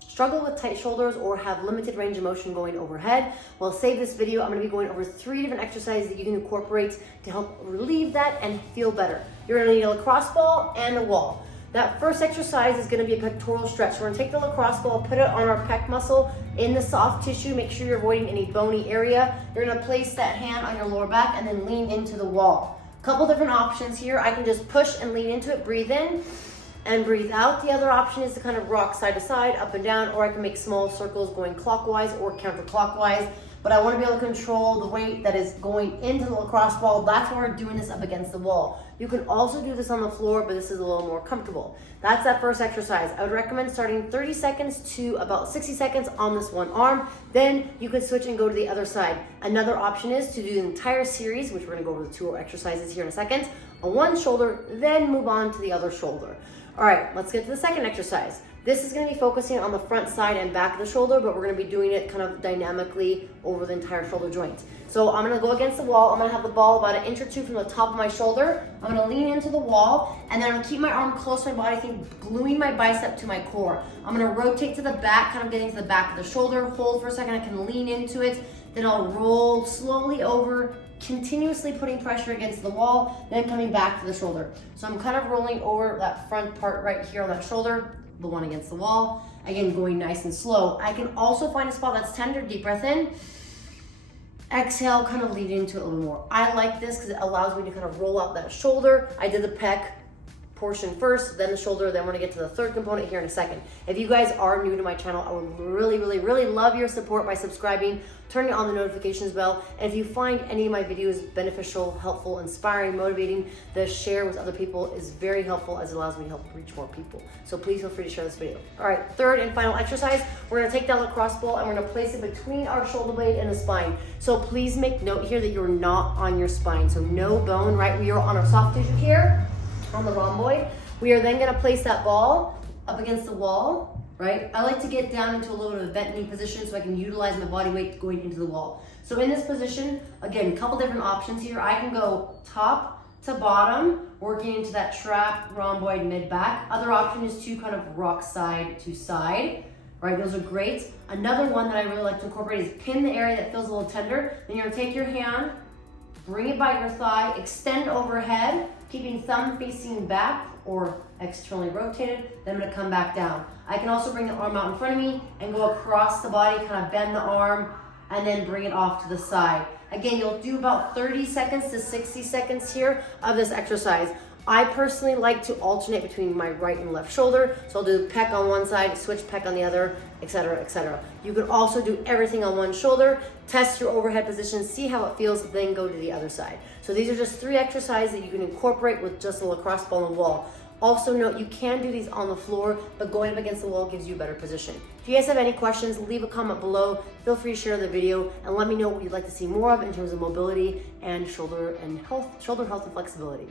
struggle with tight shoulders or have limited range of motion going overhead, well, save this video. I'm going to be going over 3 different exercises that you can incorporate to help relieve that and feel better. You're going to need a lacrosse ball and a wall. That first exercise is going to be a pectoral stretch. We're going to take the lacrosse ball, put it on our pec muscle in the soft tissue. Make sure you're avoiding any bony area. You're going to place that hand on your lower back and then lean into the wall. Couple different options here. I can just push and lean into it, breathe in and breathe out. The other option is to kind of rock side to side, up and down, or I can make small circles going clockwise or counterclockwise. But I want to be able to control the weight that is going into the lacrosse ball. That's why we're doing this up against the wall. You can also do this on the floor, but this is a little more comfortable. That's that first exercise. I would recommend starting 30 seconds to about 60 seconds on this one arm. Then you can switch and go to the other side. Another option is to do the entire series, which we're going to go over the 2 exercises here in a second, on one shoulder, then move on to the other shoulder. All right, let's get to the second exercise. This is going to be focusing on the front side and back of the shoulder, but we're going to be doing it kind of dynamically over the entire shoulder joint. So I'm going to go against the wall. I'm going to have the ball about 1 inch or 2 from the top of my shoulder. I'm going to lean into the wall, and then I'm going to keep my arm close to my body, I think gluing my bicep to my core. I'm going to rotate to the back, kind of getting to the back of the shoulder. Hold for a second. I can lean into it. Then I'll roll slowly over, continuously putting pressure against the wall, then coming back to the shoulder. So I'm kind of rolling over that front part right here on that shoulder, the one against the wall. Again, going nice and slow. I can also find a spot that's tender. Deep breath in. Exhale, kind of lead into it a little more. I like this because it allows me to kind of roll out that shoulder. I did the pec portion first, then the shoulder, then we're gonna get to the third component here in a second. If you guys are new to my channel, I would really love your support by subscribing, turning on the notifications bell, and if you find any of my videos beneficial, helpful, inspiring, motivating, the share with other people is very helpful as it allows me to help reach more people. So please feel free to share this video. All right, third and final exercise, we're gonna take that lacrosse ball and we're gonna place it between our shoulder blade and the spine. So please make note here that you're not on your spine, so no bone, right? We are on our soft tissue here, on the rhomboid. We are then gonna place that ball up against the wall, right? I like to get down into a little bit of a bent knee position so I can utilize my body weight going into the wall. So in this position, again, a couple different options here. I can go top to bottom, working into that trap, rhomboid, mid-back. Other option is to kind of rock side to side, right? Those are great. Another one that I really like to incorporate is pin the area that feels a little tender. Then you're gonna take your hand, bring it by your thigh, extend overhead, keeping thumb facing back or externally rotated, then I'm gonna come back down. I can also bring the arm out in front of me and go across the body, kind of bend the arm, and then bring it off to the side. Again, you'll do about 30 seconds to 60 seconds here of this exercise. I personally like to alternate between my right and left shoulder. So I'll do pec on one side, switch pec on the other, etc., etc. You can also do everything on one shoulder, test your overhead position, see how it feels, then go to the other side. So these are just 3 exercises that you can incorporate with just a lacrosse ball and wall. Also note, you can do these on the floor, but going up against the wall gives you a better position. If you guys have any questions, leave a comment below. Feel free to share the video and let me know what you'd like to see more of in terms of mobility and shoulder health and flexibility.